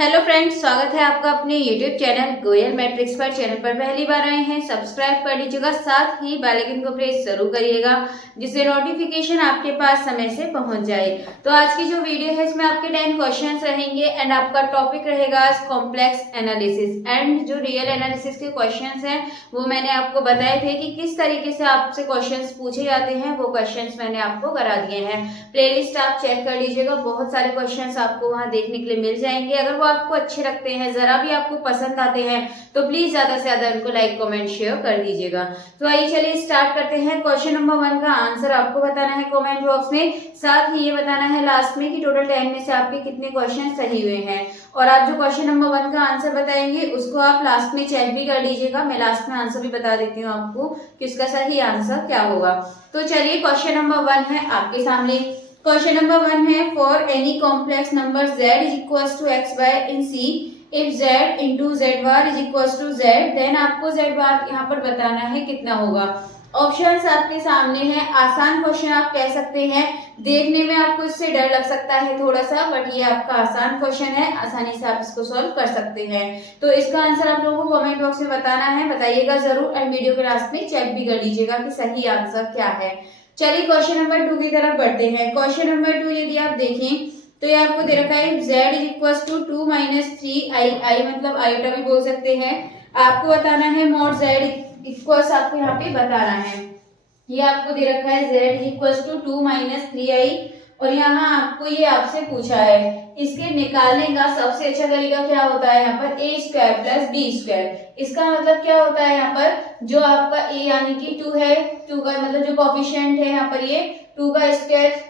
Hello friends, स्वागत है आपका अपने यूट्यूब चैनल गोयल मैट्रिक्स पर। चैनल पर पहली बार आए हैं, सब्सक्राइब कर लीजिएगा, साथ ही बेल आइकन को प्रेस जरूर करिएगा जिससे नोटिफिकेशन आपके पास समय से पहुंच जाए। तो आज की जो वीडियो है इसमें आपके 10 क्वेश्चंस रहेंगे एंड आपका टॉपिक रहेगा कॉम्प्लेक्स एनालिसिस। एंड जो रियल एनालिसिस के क्वेश्चंस हैं वो मैंने आपको बताए थे कि किस तरीके से आपसे क्वेश्चंस पूछे जाते हैं, वो क्वेश्चंस मैंने आपको करा दिए हैं। प्लेलिस्ट आप चेक कर लीजिएगा, बहुत सारे क्वेश्चंस आपको वहां देखने के लिए मिल जाएंगे। अगर वो आपको अच्छे लगते हैं, जरा भी आपको पसंद आते हैं तो प्लीज ज्यादा से ज्यादा उनको लाइक कमेंट शेयर कर दीजिएगा। तो आइए चलिए स्टार्ट करते हैं। क्वेश्चन नंबर 1 का आंसर आपको बताना है कमेंट बॉक्स में, साथ ही ये बताना है लास्ट में कि टोटल 10 में से आपके कितने क्वेश्चन सही हुए हैं। और आप जो क्वेश्चन नंबर 1 का आंसर बताएंगे उसको आप लास्ट में चेक भी कर लीजिएगा। मैं लास्ट में आंसर भी बता देती हूँ आपको कि उसका सही आंसर क्या होगा। तो चलिए क्वेश्चन नंबर 1 है आपके सामने। क्वेश्चन नंबर 1 है, for any complex number z is equal to x by in C if z into z bar is equal to z, then आपको z बार यहाँ पर बताना है कितना होगा। ऑप्शंस आपके सामने हैं। आसान क्वेश्चन आप कह सकते हैं, देखने में आपको इससे डर लग सकता है थोड़ा सा, बट ये आपका आसान क्वेश्चन है, आसानी से आप इसको सॉल्व कर सकते हैं। तो इसका आंसर आप लोगों को कमेंट बॉक्स में बताना है, बताइएगा जरूर एंड वीडियो के लास्ट में चेक भी कर लीजिएगा कि सही आंसर क्या है। चलिए क्वेश्चन नंबर 2 की तरफ बढ़ते हैं। क्वेश्चन नंबर 2 यदि आप देखें तो ये आपको दे रखा है z is equal to 2 minus 3i, मतलब आयोटा भी बोल सकते हैं। आपको बताना है मॉड z इक्वल्स, आपको यहाँ पे बताना है। ये आपको दे रखा है z is equal to 2 minus 3i और यहाँ आपको ये आपसे पूछा है इसके निकालने का सबसे अच्छा तरीका क्या होता है। यहाँ पर a square plus b square, इसका मतलब क्या होता है, यहाँ पर जो आपका a यानी कि 2 है, 2 का मतलब जो कोफिशिएंट है यहाँ पर ये 2 का स्क्वायर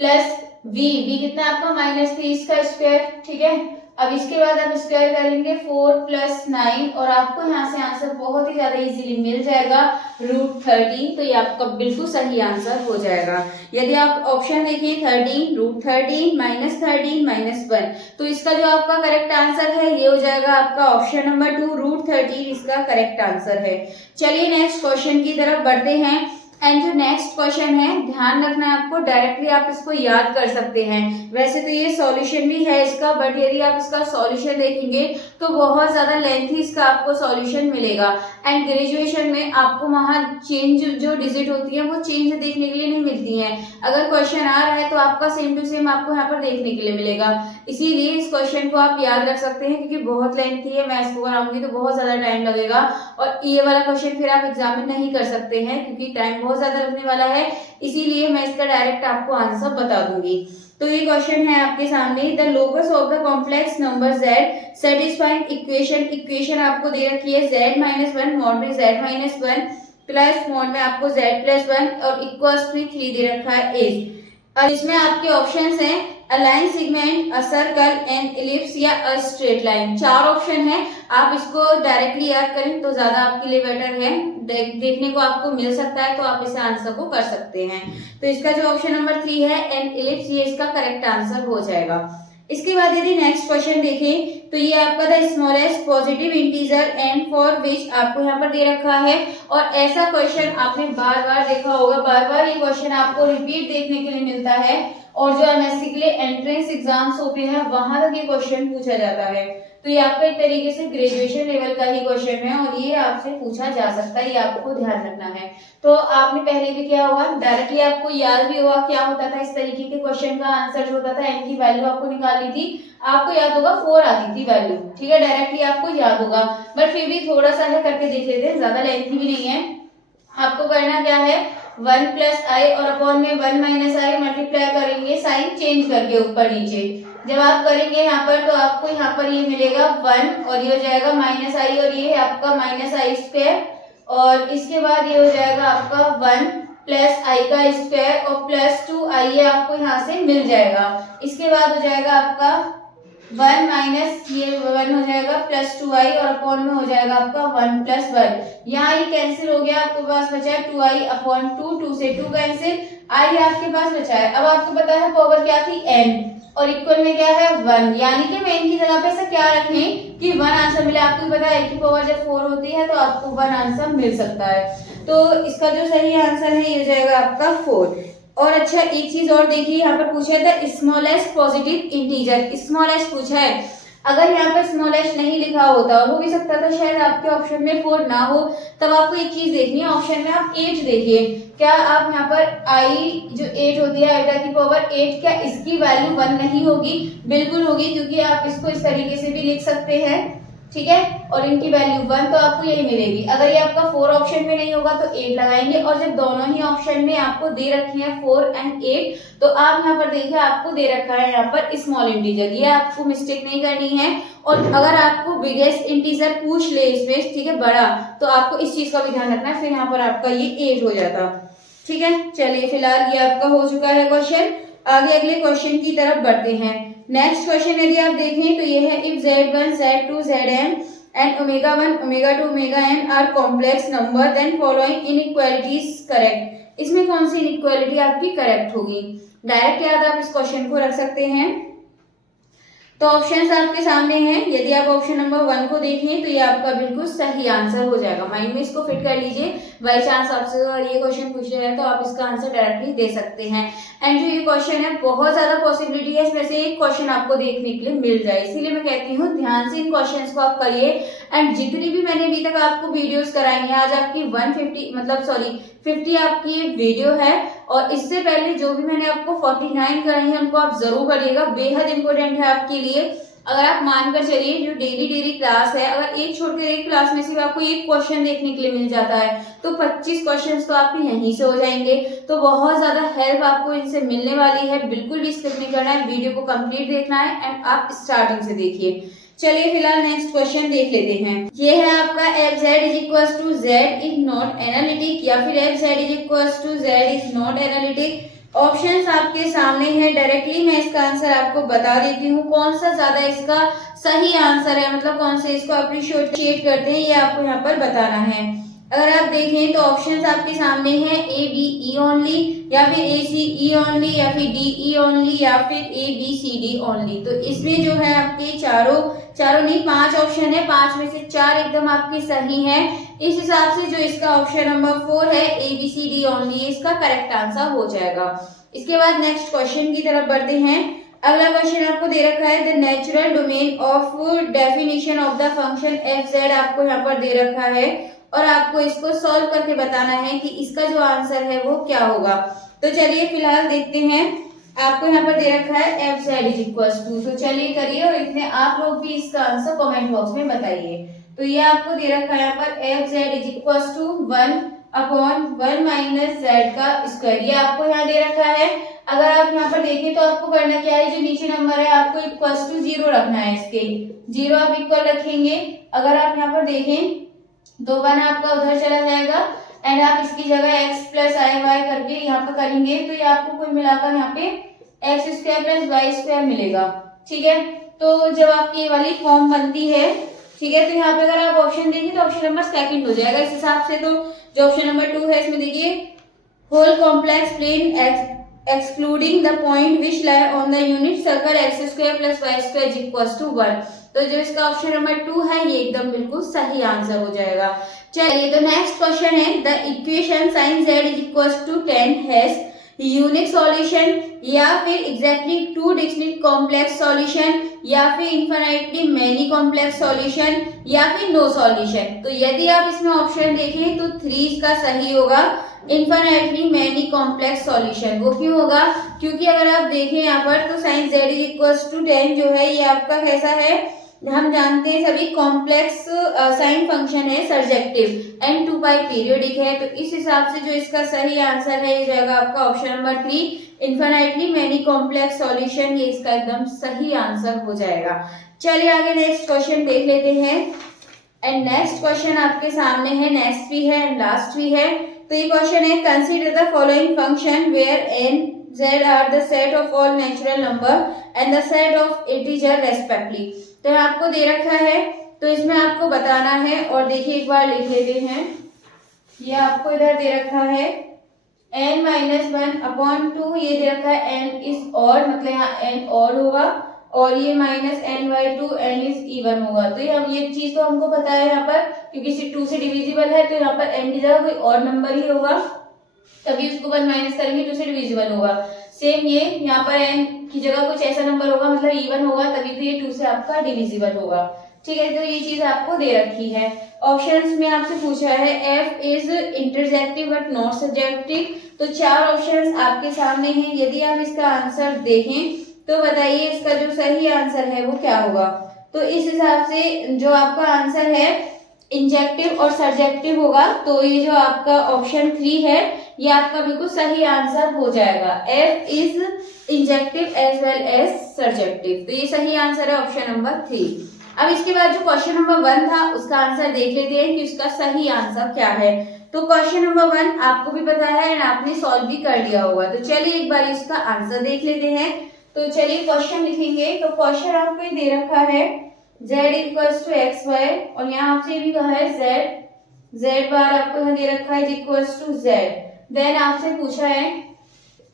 प्लस v कितना आपका माइनस 3 इसका स्क्वायर, ठीक है। अब इसके बाद आप स्क्वायर करेंगे 4 प्लस 9 और आपको यहाँ से आंसर बहुत ही ज्यादा इजीली मिल जाएगा √13। तो ये आपका बिल्कुल सही आंसर हो जाएगा। यदि आप ऑप्शन देखिए 13 √13 माइनस 13 माइनस 1, तो इसका जो आपका करेक्ट आंसर है ये हो जाएगा आपका ऑप्शन नंबर 2 √13 इसका करेक्ट आंसर है। चलिए नेक्स्ट क्वेश्चन की तरफ बढ़ते हैं। एंड जो नेक्स्ट क्वेश्चन है, ध्यान रखना है आपको, डायरेक्टली आप इसको याद कर सकते हैं। वैसे तो ये सॉल्यूशन भी है इसका, बट यदि आप इसका सॉल्यूशन देखेंगे तो बहुत ज्यादा लेंथी इसका आपको सॉल्यूशन मिलेगा। एंड ग्रेजुएशन में आपको वहां चेंज जो डिजिट होती है वो चेंज देखने के लिए नहीं मिलती है। अगर क्वेश्चन आ रहा है तो आपका सेम टू सेम आपको यहाँ पर देखने के लिए मिलेगा। इसीलिए इस क्वेश्चन को आप याद रख सकते हैं क्योंकि बहुत लेंथी है, मैं इसको बनाऊंगी तो बहुत ज्यादा टाइम लगेगा और ये वाला क्वेश्चन फिर आप एग्जाम में नहीं कर सकते हैं क्योंकि टाइम बहुत ज्यादा लगने वाला है। इसीलिए मैं इसका डायरेक्ट आपको आंसर बता दूंगी। तो ये क्वेश्चन है आपके सामने, the locus of the complex number z satisfying equation आपको दे रखी है z माइनस 1 मॉड में z माइनस 1 प्लस मॉड में आपको z प्लस 1 और इक्वल्स में 3 दे रखा है इज। और इसमें आपके ऑप्शंस हैं a line segment, a circle, N ellipse या अ स्ट्रेट लाइन। 4 ऑप्शन है, आप इसको डायरेक्टली याद करें तो ज्यादा आपके लिए बेटर है। देखने को आपको मिल सकता है तो आप इस आंसर को कर सकते हैं। तो इसका जो ऑप्शन नंबर 3 है एन इलिप्स, ये इसका करेक्ट आंसर हो जाएगा। इसके बाद यदि नेक्स्ट क्वेश्चन देखें तो ये आपका the smallest positive integer n for which आपको यहाँ पर दे रखा है। और ऐसा क्वेश्चन आपने बार बार देखा होगा, बार बार ये क्वेश्चन आपको रिपीट देखने के लिए मिलता है और जो एमएससी के लिए एंट्रेंस एग्जाम्स होते हैं वहां तक ये क्वेश्चन पूछा जाता है। तो ये आपका एक तरीके से ग्रेजुएशन लेवल का ही क्वेश्चन है और ये आपसे पूछा जा सकता है, ये आपको ध्यान रखना है। तो आपने पहले भी क्या होगा, डायरेक्टली आपको याद भी होगा क्या होता था इस तरीके के क्वेश्चन का आंसर जो होता था, एन की वैल्यू आपको निकालनी थी, आपको याद होगा 4 आती थी वैल्यू, ठीक है, डायरेक्टली आपको याद होगा। बट फिर भी थोड़ा सा है करके देख लेते हैं, ज्यादा लेंथी भी नहीं है। आपको करना क्या है, 1 प्लस आई और अपॉन में 1 माइनस आई मल्टीप्लाई करेंगे साइन चेंज करके ऊपर नीचे। जब आप करेंगे यहाँ पर तो आपको यहाँ पर ये मिलेगा 1 और ये हो जाएगा माइनस आई और ये है आपका माइनस आई स्क्वायर और इसके बाद ये हो जाएगा आपका 1 प्लस आई का स्क्वायर और प्लस 2 आई ये आपको यहाँ से मिल जाएगा। इसके बाद हो जाएगा आपका 1 माइनस ये 1 हो जाएगा प्लस 2i और अपॉन में हो जाएगा आपका 1 प्लस 1। यहाँ ये कैंसिल हो गया, आपके पास बचा है 2i अपॉन 2, 2 से 2 कैंसिल, i आपके पास बचा है। अब आपको पता है पावर क्या थी n और इक्वल में क्या है 1, यानी कि मैं इनकी जगह पे से क्या रखें कि 1 आंसर मिले। आपको पता है कि पावर जब 4 होती है तो आपको 1 आंसर मिल सकता है। तो इसका जो सही आंसर है ये हो जाएगा आपका 4। और अच्छा एक चीज और देखिए, यहाँ पर पूछा था स्मॉलेस्ट पॉजिटिव इंटीजर, स्मॉलेस्ट पूछा है अगर यहाँ पर स्मॉल h नहीं लिखा होता और हो भी सकता था शायद आपके ऑप्शन में 4 ना हो, तब आपको एक चीज देखनी है, ऑप्शन में आप 8 देखिए, क्या आप यहाँ पर i जो 8 होती है i की पावर 8, क्या इसकी वैल्यू 1 नहीं होगी? बिल्कुल होगी, क्योंकि आप इसको इस तरीके से भी लिख सकते हैं, ठीक है, और इनकी वैल्यू 1, तो आपको यही मिलेगी। अगर ये आपका 4 ऑप्शन में नहीं होगा तो 8 लगाएंगे, और जब दोनों ही ऑप्शन में आपको दे रखी है 4 एंड 8, तो आप यहाँ पर देखिए आपको दे रखा है यहाँ पर स्मॉल इंटीजर, ये आपको मिस्टेक नहीं करनी है। और अगर आपको बिगेस्ट इंटीजर पूछ ले इसमें, ठीक है, बड़ा, तो आपको इस चीज का भी ध्यान रखना है, फिर यहाँ पर आपका ये 8 हो जाता, ठीक है। चलिए फिलहाल ये आपका हो चुका है क्वेश्चन। आगे अगले क्वेश्चन की तरफ बढ़ते हैं। नेक्स्ट क्वेश्चन यदि आप देखें तो ये है if z1 z2 zn and omega1 omega2 omega n are complex number then following inequalities correct। इसमें कौन सी इनइक्वालिटी आपकी करेक्ट होगी? डायरेक्ट याद आप इस क्वेश्चन को रख सकते हैं। तो ऑप्शंस आपके सामने हैं, यदि आप ऑप्शन नंबर 1 को देखें तो ये आपका बिल्कुल सही आंसर हो जाएगा। माइंड में इसको फिट कर लीजिए, बाई चांस आपसे ये क्वेश्चन पूछ रहे हैं तो आप इसका आंसर डायरेक्टली दे सकते हैं। एंड जो ये क्वेश्चन है बहुत ज्यादा पॉसिबिलिटी है इसमें से एक क्वेश्चन आपको देखने के लिए मिल जाए, इसीलिए मैं कहती हूँ ध्यान से इन क्वेश्चंस को आप करिए। एंड जितनी भी मैंने अभी तक आपको वीडियोस कराई हैं, आज आपकी 50 आपकी ये वीडियो है, और इससे पहले जो भी मैंने आपको 49 कराई है उनको आप जरूर करिएगा, बेहद इंपॉर्टेंट है आपके लिए। अगर आप मानकर चलिए जो डेली क्लास है, अगर एक छोड़कर एक क्लास में सिर्फ आपको एक क्वेश्चन देखने के लिए मिल जाता है तो 25 क्वेश्चंस तो आपके यहीं से हो जाएंगे। तो बहुत ज्यादा हेल्प आपको इनसे मिलने वाली है, बिल्कुल भी स्किप नहीं करना है, वीडियो को कंप्लीट देखना है एंड आप स्टार्टिंग से देखिए। चलिए फिलहाल नेक्स्ट क्वेश्चन देख लेते हैं। ये है आपका f z is equal to z is not analytic, या फिर f z is equal to z is not analytic. Options आपके सामने है, डायरेक्टली मैं इसका आंसर आपको बता देती हूँ, कौन सा ज्यादा इसका सही आंसर है, मतलब कौन से इसको अप्रिशिएट करते हैं, ये आपको यहाँ पर बताना है। अगर आप देखें तो ऑप्शंस आपके सामने हैं ए बी ई ओनली, या फिर ए सी ई ओनली, या फिर डी ई ओनली, या फिर A B C D only. तो इसमें जो है आपके चारों नहीं 5 ऑप्शन है, 5 में से 4 एकदम आपके सही हैं। इस हिसाब से जो इसका ऑप्शन नंबर 4 है A B C D only, इसका करेक्ट आंसर हो जाएगा। इसके बाद नेक्स्ट क्वेश्चन की तरफ बढ़ते हैं। अगला क्वेश्चन आपको दे रखा है the natural domain of definition of the function F Z, आपको यहाँ पर दे रखा है, और आपको इसको सॉल्व करके बताना है कि इसका जो आंसर है वो क्या होगा। तो चलिए फिलहाल देखते हैं, आपको यहाँ पर दे रखा है f z is equal to, तो चलिए करिए और इतने आप लोग भी इसका आंसर कमेंट बॉक्स में बताइए। तो ये आपको दे रखा है यहाँ पर f z is equal to 1/1 minus z का स्क्वायर, ये आपको यहाँ दे रखा है। अगर आप यहाँ पर देखें तो आपको करना क्या है, जो नीचे नंबर है आपको इक्वल टू 0 रखना है, इसके 0 आप इक्वल रखेंगे। अगर आप यहाँ पर देखें तो 1 आपका उधर चला जाएगा, एंड आप इसकी जगह x प्लस आई वाई करके यहाँ पे करेंगे तो ये आपको कुल मिलाकर यहाँ पे x square plus y square मिलेगा, ठीक है। तो जब आपकी ये वाली फॉर्म बनती है, ठीक है, तो यहाँ पे अगर आप ऑप्शन देंगे तो ऑप्शन नंबर सेकंड हो जाएगा इस हिसाब से। तो जो ऑप्शन नंबर 2 है इसमें देखिए whole complex plane excluding the point which lie on the unit circle x square plus y square is equal to 1। तो जो इसका ऑप्शन नंबर 2 है ये एकदम बिल्कुल सही आंसर हो जाएगा। चलिए तो नेक्स्ट क्वेश्चन है the equation sin z is equal to 10 has unique solution, या फिर एग्जैक्टली 2 डिस्टिंक्ट कॉम्प्लेक्स सॉल्यूशन, या फिर इनफिनिटली मेनी कॉम्प्लेक्स सॉल्यूशन, या फिर नो सॉल्यूशन। तो यदि आप इसमें ऑप्शन देखें तो 3 का सही होगा, इनफिनिटली मेनी कॉम्प्लेक्स सॉल्यूशन। वो क्यों होगा, क्योंकि अगर आप देखें यहाँ पर तो sin z is equal to 10 जो है ये आपका कैसा है, हम जानते हैं सभी कॉम्प्लेक्स साइन फंक्शन है, सर्जेक्टिव एंड 2 पाई पीरियोडिक है। तो इस हिसाब से जो इसका सही आंसर है ये जाएगा आपका option number 3 infinitely many complex solution, ये इसका एकदम सही आंसर हो जाएगा। चलिए आगे नेक्स्ट क्वेश्चन देख लेते हैं। एंड नेक्स्ट क्वेश्चन आपके सामने है, नेक्स्ट भी है एंड लास्ट भी है। तो ये क्वेश्चन है consider the following function where n z are the set of all natural number and the set of integer respectively. तो आपको दे रखा है तो इसमें आपको बताना है, और देखिए एक बार लिख लेते हैं, ये आपको इधर दे रखा है n-1/2, ये दे रखा है n इज ऑड, मतलब यहाँ n ऑड होगा, और ये -n/2 n इज इवन होगा। तो ये चीज तो हमको पता है यहाँ पर, क्योंकि 2 से डिविजिबल है तो यहाँ पर n की जगह कोई और नंबर ही होगा, तभी उसको 1 माइनस करेंगे 2 से डिविजिबल होगा। सेम ये यहाँ पर n की जगह कुछ ऐसा नंबर होगा, मतलब इवन होगा, तभी तो ये 2 से आपका डिविजिबल होगा। ठीक है, तो ये चीज आपको दे रखी है। ऑप्शंस में आपसे पूछा है F is injective but not surjective. तो 4 ऑप्शंस आपके सामने हैं। यदि आप इसका आंसर देखें तो बताइए इसका जो सही आंसर है वो क्या होगा। तो इस हिसाब से जो आपका आंसर है इंजेक्टिव और सर्जेक्टिव होगा। तो ये जो आपका ऑप्शन 3 है ये आपका बिल्कुल सही आंसर हो जाएगा। F is injective as well as surjective. तो ये सही आंसर है ऑप्शन नंबर 3। अब इसके बाद जो क्वेश्चन नंबर 1 था उसका आंसर देख लेते हैं कि उसका सही आंसर क्या है। तो क्वेश्चन नंबर 1 आपको भी पता है एंड आपने सॉल्व भी कर लिया होगा। तो चलिए एक बार इसका आंसर देख लेते हैं। तो चलिए क्वेश्चन लिखेंगे। तो क्वेश्चन आपको ये दे रखा है z equals to x y, और यहाँ आपसे भी कहा है z बार आपको यहाँ दे रखा है इक्वल्स टू z। देन आपसे पूछा है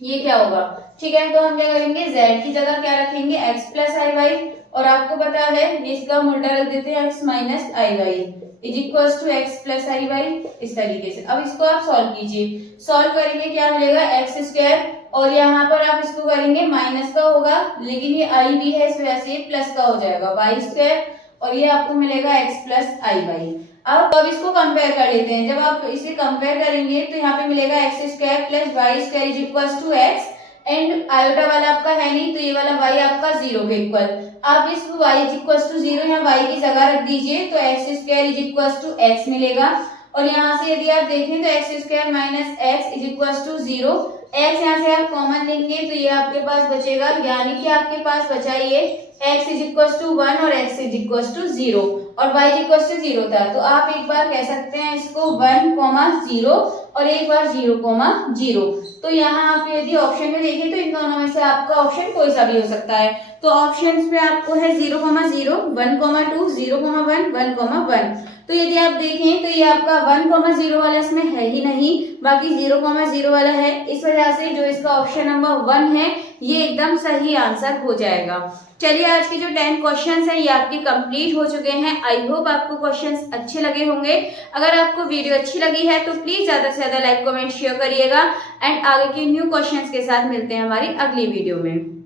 ये क्या होगा। ठीक है, तो हम क्या करेंगे, z की जगह क्या रखेंगे, x प्लस आई वाई, और आपको पता है इसका उल्टा रख देते हैं x minus i y is equals to x plus i y, इस तरीके से। अब इसको आप सॉल्व कीजिए। सॉल्व करेंगे क्या मिलेगा, एक्स स्क्वायर, और यहाँ पर आप इसको करेंगे माइनस का होगा, लेकिन ये आई भी है इस वजह से प्लस का हो जाएगा वाई स्क्वायर, और ये आपको मिलेगा एक्स प्लस आई वाई। अब इसको कंपेयर कर लेते हैं। जब आप इसे कंपेयर करेंगे तो यहाँ पे मिलेगा x square plus y square is equals to x, and iota वाला आपका है नहीं तो ये वाला y आपका 0 के इक्वल। आप इस y इज इक्वल्स टू 0 यहाँ y की जगह रख दीजिए तो x square is equals to x मिलेगा, और यहाँ से यदि आप देखें तो x square minus x is equals to 0। X यहाँ से आप कॉमन लेंगे तो ये आपके पास बचेगा, यानी कि आपके पास बचा ये x इज इक्वल्स टू 1 और x इज इक्वल्स टू 0 और y इज इक्वल्स टू 0 था। तो आप एक बार कह सकते हैं इसको 1,0 और एक बार 0,0। तो यहाँ आप यदि ऑप्शन में देखें तो इन दोनों में से आपका ऑप्शन कोई सा भी हो सकता है। तो ऑप्शंस में आपको है 0,0, 1,2, 0,1, 1,1। तो यदि आप देखें तो ये आपका 1,0 वाला इसमें है ही नहीं, बाकी 0,0 वाला है। इस वजह से जो इसका ऑप्शन नंबर 1 है ये एकदम सही आंसर हो जाएगा। चलिए आज के जो 10 क्वेश्चंस हैं ये आपके कंप्लीट हो चुके हैं। आई होप आपको क्वेश्चंस अच्छे लगे होंगे। अगर आपको वीडियो अच्छी लगी है तो प्लीज ज्यादा से ज्यादा लाइक, कमेंट, शेयर करिएगा, एंड आगे के न्यू क्वेश्चंस के साथ मिलते हैं हमारी अगली वीडियो में।